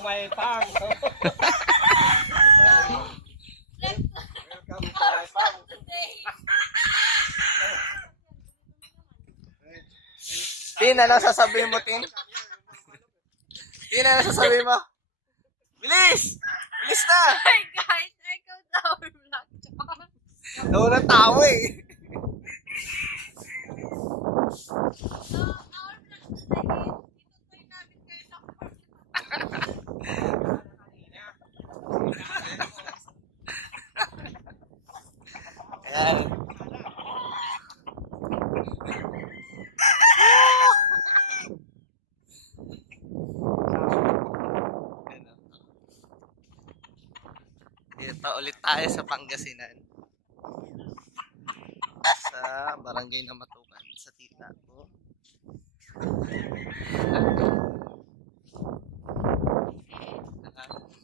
sa may pang. Welcome sa may pang. Tin, ano sasabihin mo, Tin? Tin, ano sasabihin mo? Bilis! Bilis na! Hi guys, welcome to our vlog. Nawalang tao eh. So, our vlog today is itutoy namin kayo sa Ayan. Dito ulit tayo sa Pangasinan. Sa barangay na Matukan, sa tita ko.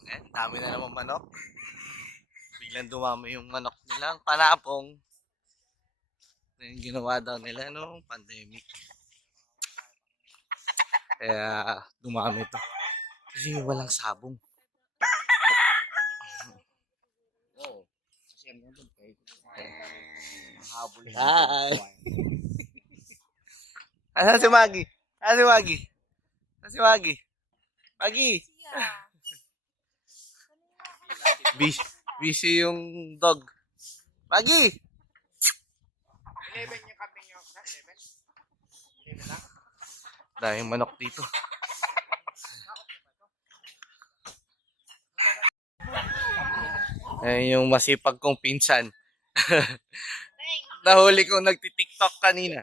Ayan, dami na naman manok. Biglang dumami yung manok nilang panapong. Ito yung ginawa daw nila nung pandemic. Kaya dumami to. Kasi walang sabong. Hi! Asan si Maggie? Asan si Maggie? Asan si Maggie? Maggie! Busy yung dog. Maggie! 11 yung kambing nyo. 11? 11 lang? Daming manok dito. Ayan yung masipag kong pinsan. Nahuli kong nagti-TikTok kanina.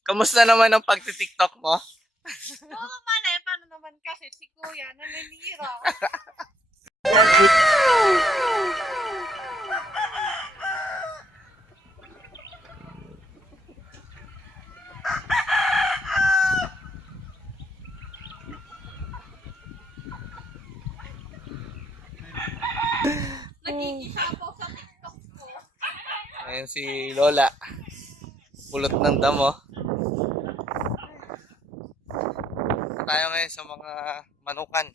Kamusta naman ang pagti-TikTok mo? Oo man eh, paano naman kasi si Kuya naninira. Nakikisapaw sa TikTok ko. Ayan si Lola. Pulot ng damo. Tayo ngayon sa mga manukan.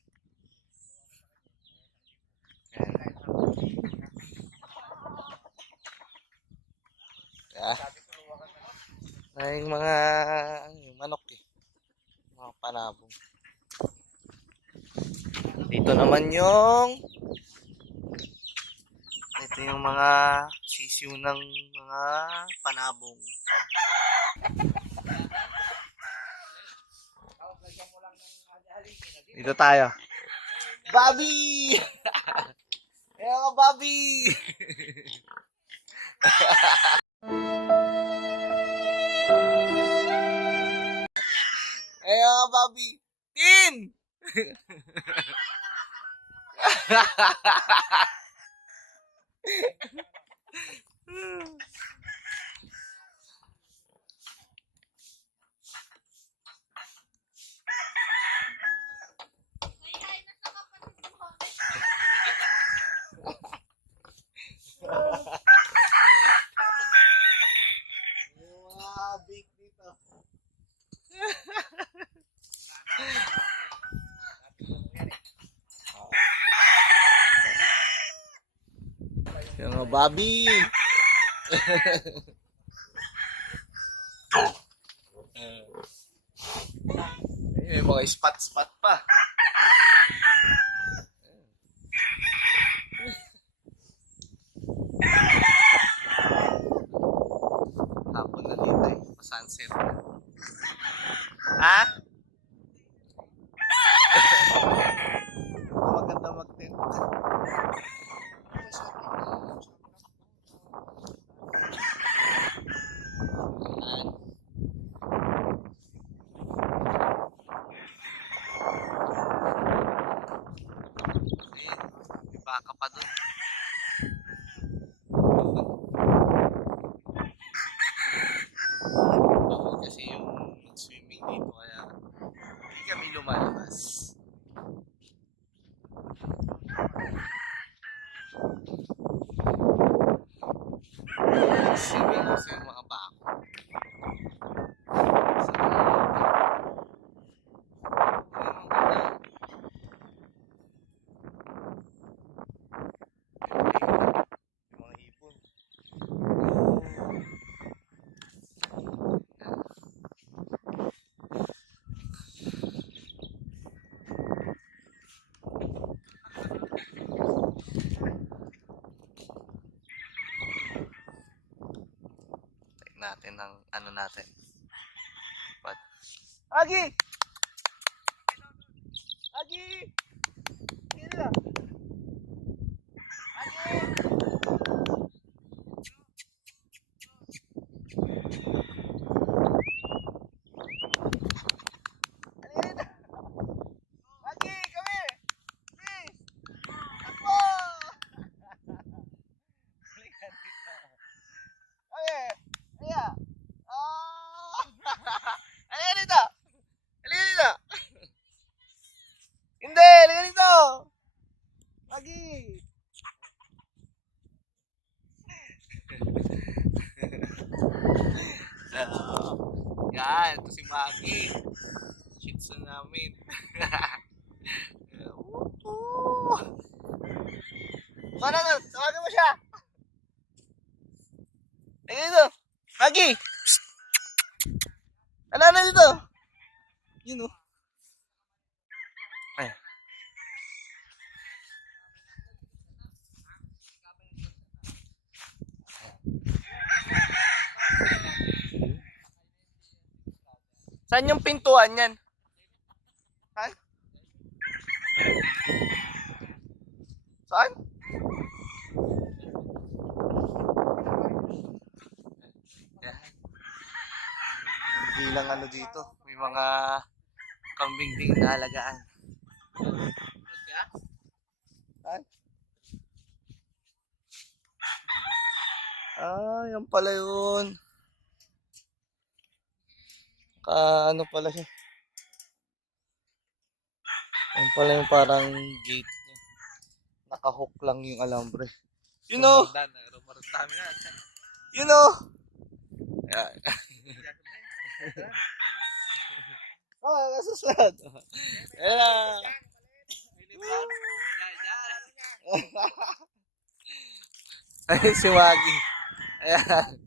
Ayan. Ay, mga manok eh. Mga panabong. Dito naman ito yung mga sisiw ng mga panabong. Dito tayo. Bobby! Ayan ka, Bobby! Ayan ka, Bobby! Tin! Ay, nasa kapatid mo. Wow, big dito. Yung mga Bobby. May mga spot-spot pa. Hapon na dito eh. Pa-sunset. Ha? Maganda mag-tent. Ayan. Ayan. May baka pa dun. Bawal kasi yung swimming dito kaya hindi kami lumalabas. Swimming kasi yung mga bako. Sa natin ng ano natin. But, Agi! Agi! Dito na. Agi! Halika dito. Agi, come here. Please. Takbo! Halika dito. Okay. Halika. Ah! Halika dito. Halika dito. Hindi, halika dito. Agi. Yan, ito si Maggie. Shih Tzu namin. Ano, tawagin mo siya. Halika dito. Maggie. Ano dito? Yun o. Ay. Saan yung pintuan yan? Saan? Saan? Yeah. Bilang ano dito, may mga kambing ding naalagaan. Saan? Ah, yan pala yun. Ano pala siya? Yan pala yung parang gate niya. Nakahook lang yung alambre. You know? You know? Yeah. Oh, nasusunod. Yeah. Ay, si Wagi. Ayan.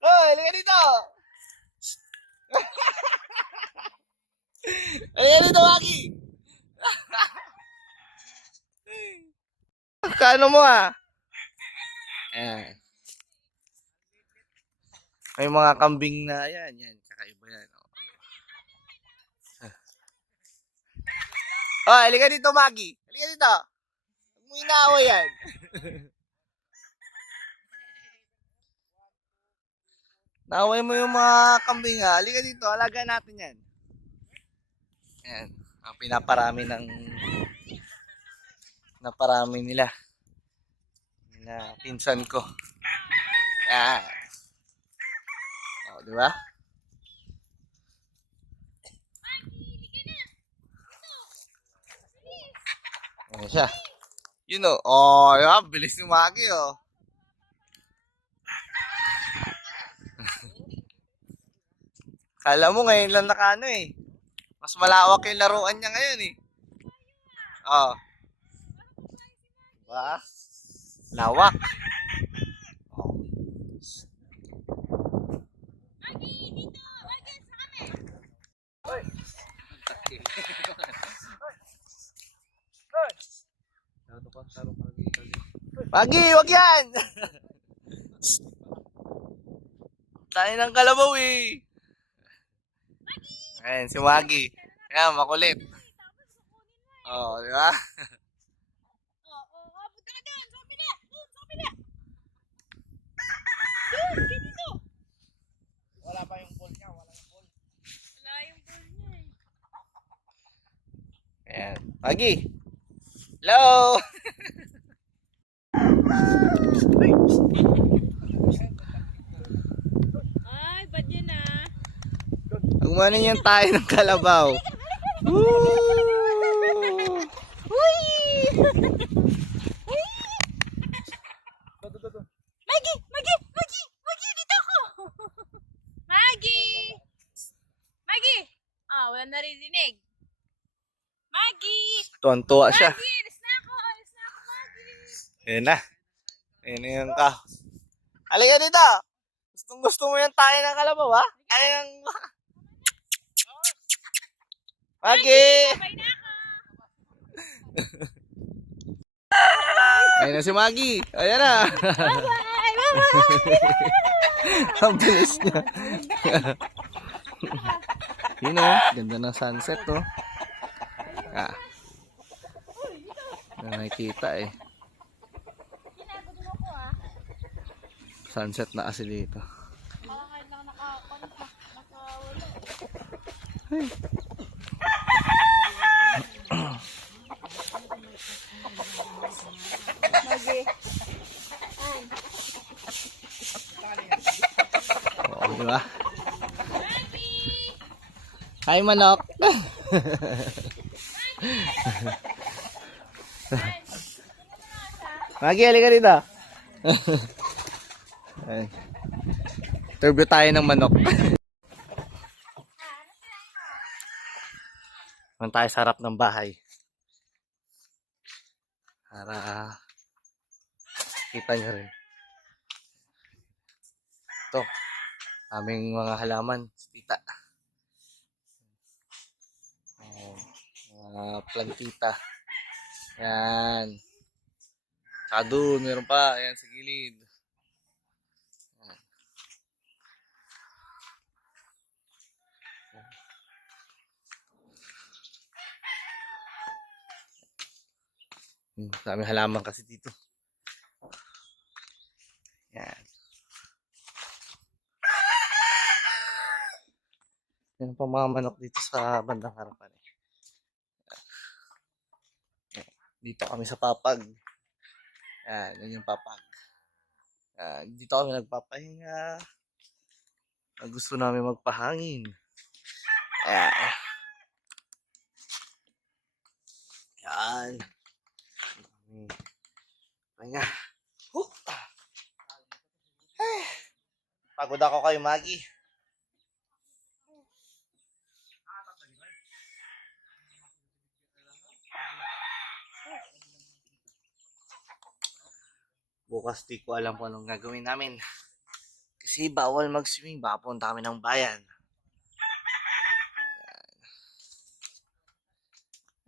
Oh, halika dito. Halika dito, Wagi. Kano mo ah? Ayan. May mga kambing na yan. Kakaiba yan. Oh, halika dito, Maggie. Halika dito. Huwag mo inaaway yan. Naaway mo yung mga kambing ha. Halika dito, alaga natin yan. Ayan. Ang pinaparami nila. Pinsan ko. Ayan. O, di ba? Ayan siya. You know, oh, yeah, bilis ni Maggie, oh. Kala mo ngayon lang nakano eh. Mas malawak yung laruan niya ngayon eh. Oh. Diba? Lawak. Oh. Hoy. Magi, wag yan! Tayo ng kalabaw eh. Ayan, si Magi. Ayan, makulit. Oh, di ba? Punta ka dyan! Sa kabila! Doon, sa kabila! Doon, dito! Wala pa yung ball niya, wala yung ball. Wala yung ball niya eh. Ayan. Magi! Hello! Ay, ba't yan ah? Umanin yan tayo ng kalabaw. Woo! Uy! Maggie, dito ako! Maggie! Ah, wala naririnig. Maggie! Tuwan-tuwa siya. Maggie, alis na ako, Maggie! Ayan na. Ayan na yung ka. Halika dito. Gusto mo yung tayo ng kalabaw, ha? Ayan. Magi! Sabay na ako! Ayun na si Maggie. Ayan na. Bye-bye! Bye-bye! Ang bilis niya. Yun o. Ganda ng sunset o. Ah. Na nakikita eh. Kinabot mo ko ah. Sunset na kasi dito. Parang kahit lang nakawala. Magi. Ay. Oo, di ba? Hi, manok. Maggie, halika dito. Ay. Interview tayo ng manok. Naman tayo sa harap ng bahay. Para kita nyo rin. Ito. Aming mga halaman. Tita. Mga plantita. Yan. Saka doon, meron pa. Ayan, sa gilid. Yan. Dami halaman kasi dito. Yan. Yan pa mga manok dito sa bandang harapan. Dito kami sa papag. Yan, yun yung papag. Dito kami nagpapahinga. Gusto namin magpahangin. Yan. Yan. Pahinga. Ay. Pagod ako kayo, Maggie. Bukas di ko alam kung anong gagawin namin. Kasi bawal mag-swimming. Baka punta kami ng bayan.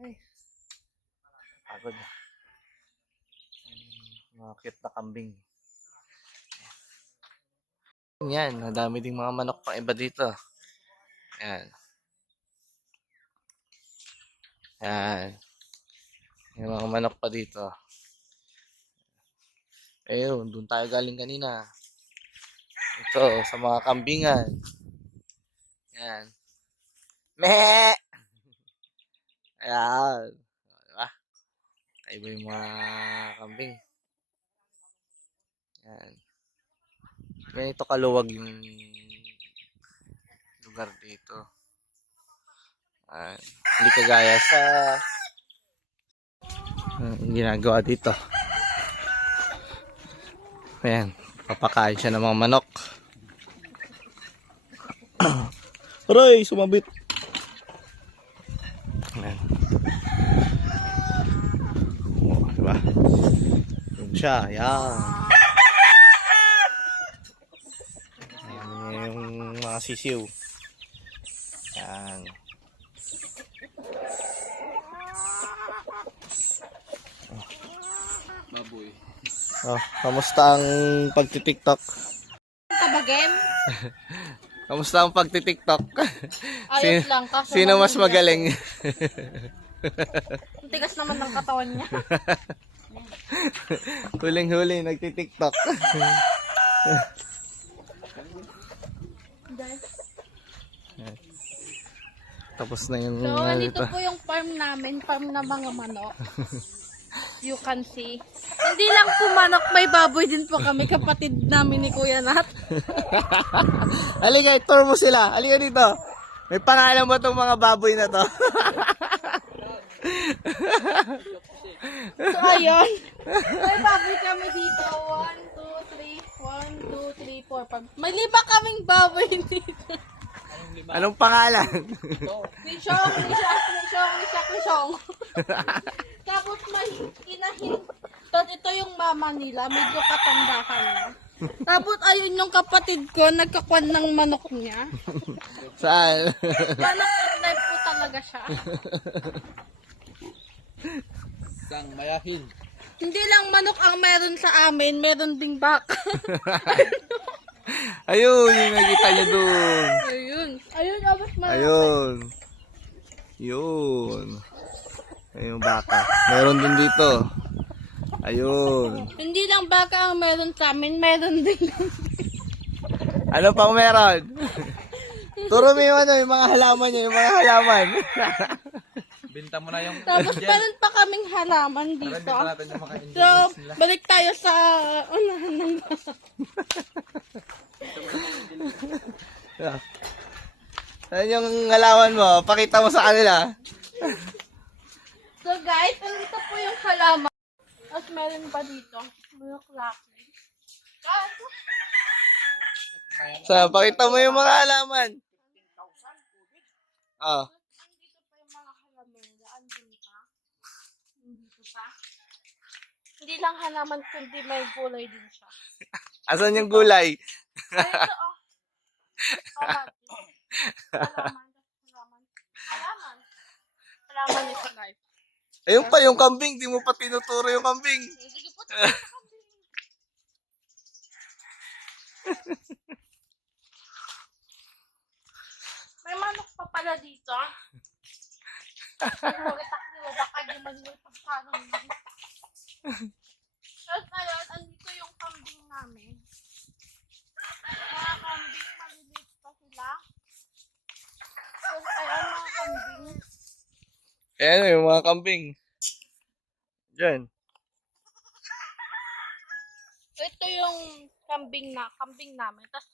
Ay. Pagod. Mga cute na kambing. Yan. Nadami ding mga manok pang iba dito. Yan. Yan. Yung mga manok pa dito. Ayun, doon tayo galing kanina. Ito, sa mga kambingan. Yan. Meh! Ayan. Diba? Kaiba yung mga kambing. Yan. Ganito kaluwag yung lugar dito. Hindi kagaya sa ginagawa dito. Ayan, papakain siya ng mga manok. Aray, sumabit. Ayan. Oh, diba? Yun siya, ayan. Ayan yung mga sisiw. Ayan. Baboy. Oh, kamusta ang pagti-TikTok? Tabagem? Kamusta ang pagti-TikTok? Ayos lang. Kaso Sino mas naman magaling? Ang tigas naman ng katawan niya. Huling-huli, nagti-TikTok. Tapos na yung... So, nandito po yung farm namin. Farm na mga manok. You can see. Hindi lang po manok, may baboy din po kami. Kapatid namin ni Kuya Nat. Halika, tour mo sila. Halika dito. May pangalan mo itong mga baboy na to. So, ayun. May baboy kami dito. 1, 2, 3, 4, 5. May 5 kaming baboy dito. Anong pangalan? Ni Shong, ni Shong. Tapos may inahin. Tapos ito yung mama nila, medyo katandahan na. Tapos ayun yung kapatid ko, nagkakwan ng manok niya. Saan? Manok life po talaga siya. Isang mayahin. Hindi lang manok ang meron sa amin, meron ding baka. Ayun, yung nakikita nyo dun. Ayun. Ayun, abos malaki. Ayun. Yun. Ayun, baka. Meron din dito. Ayun. Hindi lang baka ang meron sa amin, meron din. Ano pang meron? Turo mo yung ano, yung mga halaman niya, yung mga halaman. Binta mo na yung Tapos meron pa kaming halaman dito. binta natin yung mga So, ingredients nila. balik tayo sa unahan ng Saan yung halaman mo? Pakita mo sa kanila. So guys, andito po yung halaman. Tapos meron pa dito. Bulaklaki. Kaso, Sa, pakita mo yung mga halaman. Ah. andito pa yung mga halaman. Andun pa. Andito pa. Hindi lang halaman, kundi may gulay din siya. Asan yung gulay? Ito oh. Kamatis. Halaman. Halaman. Halaman. Halaman is life. Ayun pa, yung kambing. Di mo pa tinuturo yung kambing. Sige po, ito. May manok pa pala dito. Nagwatak nila, baka di man yung pagkaroon. Tapos ayun, andito yung kambing namin. Mga kambing, maliliit pa sila. Tapos ayun, mga kambing. Ayan yung mga kambing. Diyan. Ito yung kambing namin. Tapos,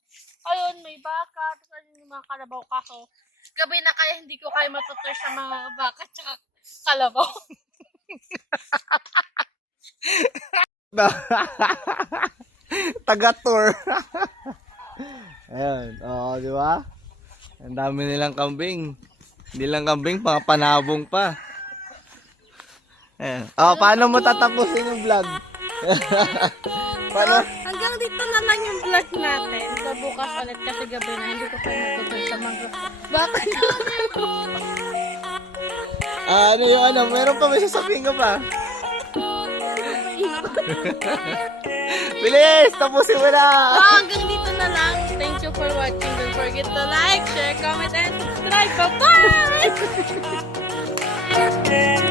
ayun, may baka. Tapos, ayun yung mga kalabaw. Kaso, gabi na kaya hindi ko kayo matutur sa mga baka tsaka kalabaw. Taga-tour. Ayan. Oo, di ba? Ang dami nilang kambing. Hindi lang kambing, mga panabong pa. Ayan. Oh, paano mo tatapusin yung vlog? Paano? Hanggang dito na lang yung vlog natin. So, bukas ulit kasi gabi na hindi ko kayo matutur sa mga baka. Ano yung ano? Meron pa, may sasabihin ka pa. Bilis! Tapusin mo na! So, hanggang dito na lang. Thank you for watching. Don't forget to like, share, comment, and subscribe. Bye-bye!